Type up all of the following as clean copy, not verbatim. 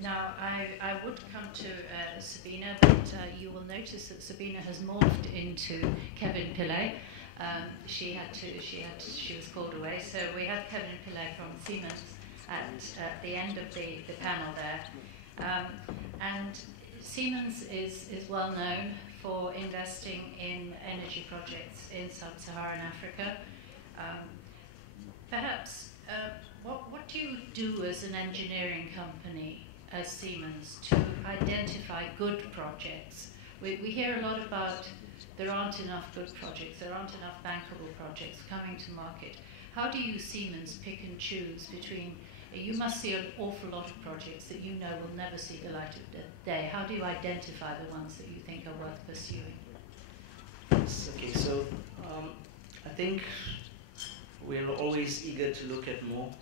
Now, I would come to Sabina, but you will notice that Sabina has morphed into Kevin Pillay. She was called away, so we have Kevin Pillay from Siemens at the end of the panel there. And Siemens is well known for investing in energy projects in sub-Saharan Africa. Perhaps, what do you do as an engineering company, as Siemens, to identify good projects? We hear a lot about there aren't enough good projects, there aren't enough bankable projects coming to market. How do you, Siemens, pick and choose between, you must see an awful lot of projects that you know will never see the light of day. How do you identify the ones that you think are worth pursuing? Okay, so I think we're always eager to look at more.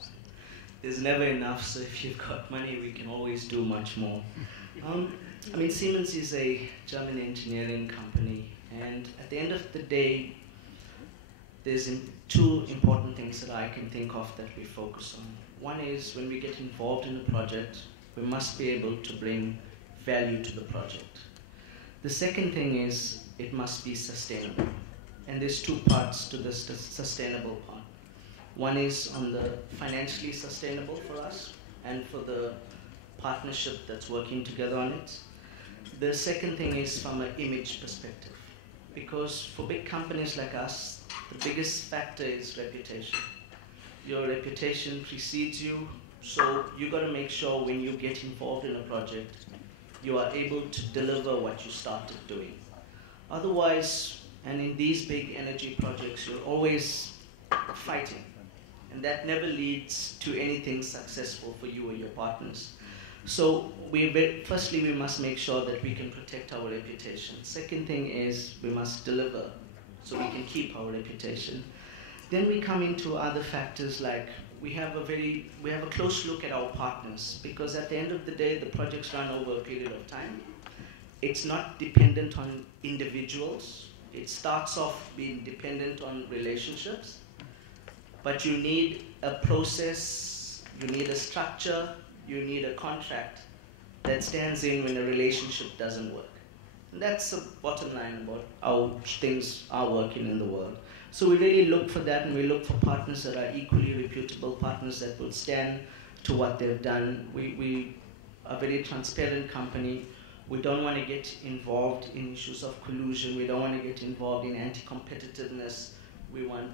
There's never enough, so if you've got money, we can always do much more. I mean, Siemens is a German engineering company, and at the end of the day, there's two important things that I can think of that we focus on. One is when we get involved in a project, we must be able to bring value to the project. The second thing is it must be sustainable. And there's two parts to this sustainable part. One is on the financially sustainable for us and for the partnership that's working together on it. The second thing is from an image perspective. Because for big companies like us, the biggest factor is reputation. Your reputation precedes you, so you got to make sure when you get involved in a project, you are able to deliver what you started doing. Otherwise, and in these big energy projects, you're always fighting. And that never leads to anything successful for you or your partners. So firstly, we must make sure that we can protect our reputation. Second thing is we must deliver so we can keep our reputation. Then we come into other factors like we have a close look at our partners, because at the end of the day, the projects run over a period of time. It's not dependent on individuals. It starts off being dependent on relationships. But you need a process, you need a structure, you need a contract that stands in when a relationship doesn't work. And that's the bottom line about how things are working in the world. So we really look for that, and we look for partners that are equally reputable, partners that will stand to what they've done. We are a very transparent company. We don't want to get involved in issues of collusion. We don't want to get involved in anti-competitiveness. We want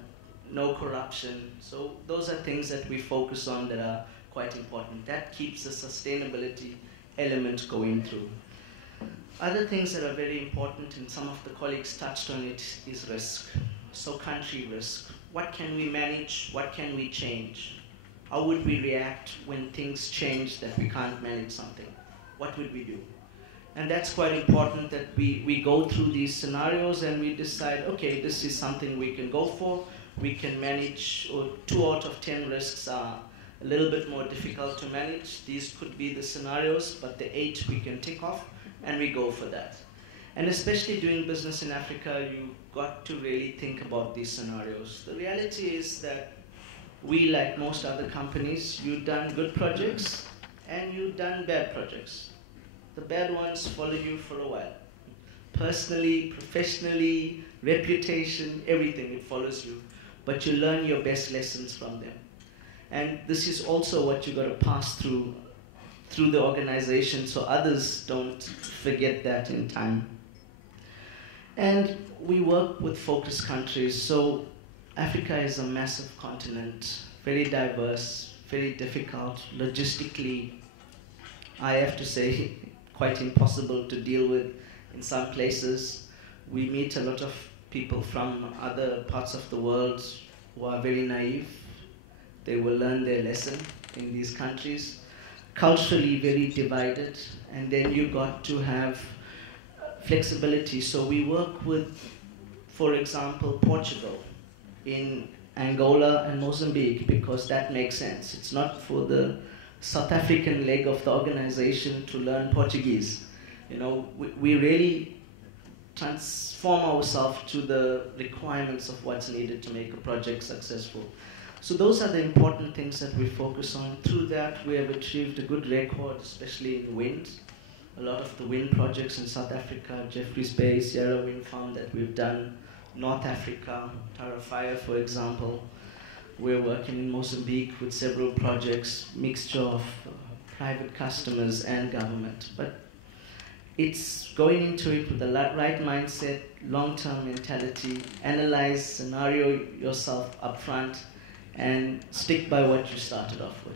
no corruption. So those are things that we focus on that are quite important. That keeps the sustainability element going through. Other things that are very important, and some of the colleagues touched on it, is risk. So country risk. What can we manage? What can we change? How would we react when things change that we can't manage something? What would we do? And that's quite important that we go through these scenarios and we decide, okay, this is something we can go for. We can manage, or 2 out of 10 risks are a little bit more difficult to manage. These could be the scenarios, but the 8 we can tick off, and we go for that. And especially doing business in Africa, you've got to really think about these scenarios. The reality is that we, like most other companies, you've done good projects and you've done bad projects. The bad ones follow you for a while. Personally, professionally, reputation, everything, it follows you. But you learn your best lessons from them. And this is also what you've got to pass through the organization so others don't forget that in time. And we work with focus countries. So Africa is a massive continent, very diverse, very difficult, logistically, I have to say, quite impossible to deal with in some places. We meet a lot of people from other parts of the world who are very naive. They will learn their lesson in these countries. Culturally very divided, and then you got to have flexibility. So we work with, for example, Portugal in Angola and Mozambique, because that makes sense. It's not for the South African leg of the organization to learn Portuguese. You know, we really transform ourselves to the requirements of what's needed to make a project successful. So those are the important things that we focus on. Through that, we have achieved a good record, especially in wind. A lot of the wind projects in South Africa, Jeffreys Bay, Sierra Wind Farm that we've done, North Africa, Tarafaya, for example. We're working in Mozambique with several projects, mixture of private customers and government. But it's going into it with the right mindset, long-term mentality, analyze, scenario yourself up front, and stick by what you started off with.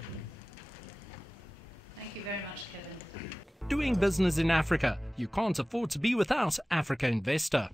Thank you very much, Kevin. Doing business in Africa, you can't afford to be without Africa Investor.